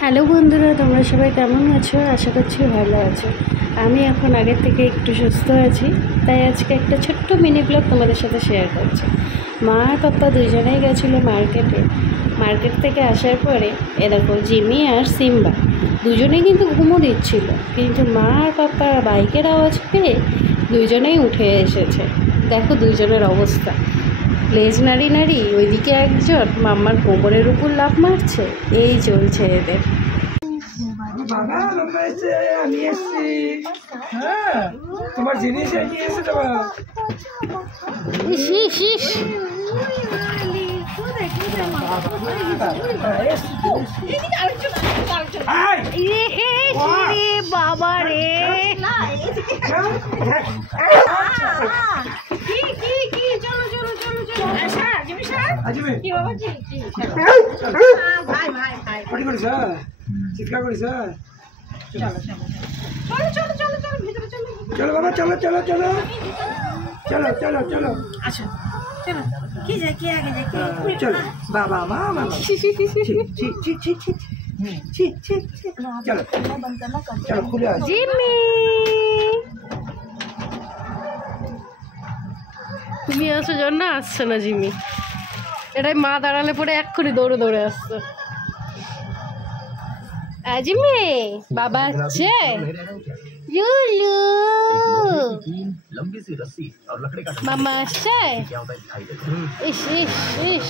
Hello বন্ধুরা, তোমরা সবাই কেমন আছো? আশা করছি ভালো আছো। আমি এখন আগের থেকে একটু সুস্থ আছি, তাই আজকে একটা ছোট্ট মিনি ব্লগ তোমাদের সাথে শেয়ার করছি। মা আর পাপ্পা দুজনেই গেছিলো মার্কেটে। মার্কেট থেকে আসার পরে দেখো জিমি আর সিম্বা দুজনেই কিন্তু ঘুমো দিচ্ছিল, কিন্তু মা আর পাপ্পা বাইকের আওয়াজ পেয়ে দুজনেই উঠে এসেছে। দেখো দুজনের অবস্থা, লেজ নাড়ি নাড়ি ওইদিকে একজন মাম্মার কোমরের উপর লাফ মারছে। এই চলছে এদের। তোমার জিনিস বাবা রে, চিৎকার করিস? চলো বাবা, চলো চলো চলো চলো চলো চলো চলো বাবা মা চলো চলো খুলে আসো। জিমি তুমি আসো জন্য আসছে না জিমি, এটাই মা দাঁড়ালে পরে এক্ষুনি দৌড়ে দৌড়ে আসতো। জিমি বাবা আছে, লুলু মামা আসছে। ইস ইস ইস